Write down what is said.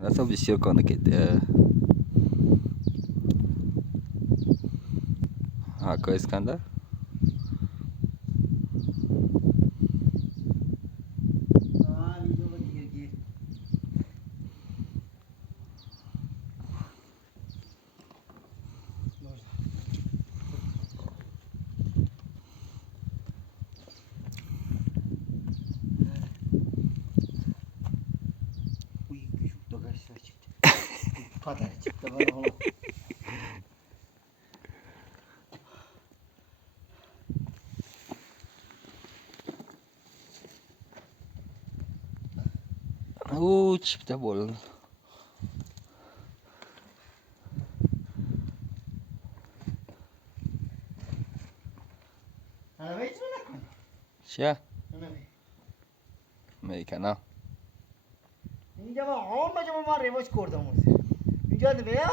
Adesso vi si ricorda che Hakkı İskender. हाँ वीडियो बन गई है Uy küçük de kaçlar çıktı. Kadar çıktı bana oğlum. Çipte bol. Ana ve içme ne konu? Çia? Ana ve. Americana. اینجا ما هم جا ما ریواج کردم اینجا ده بیا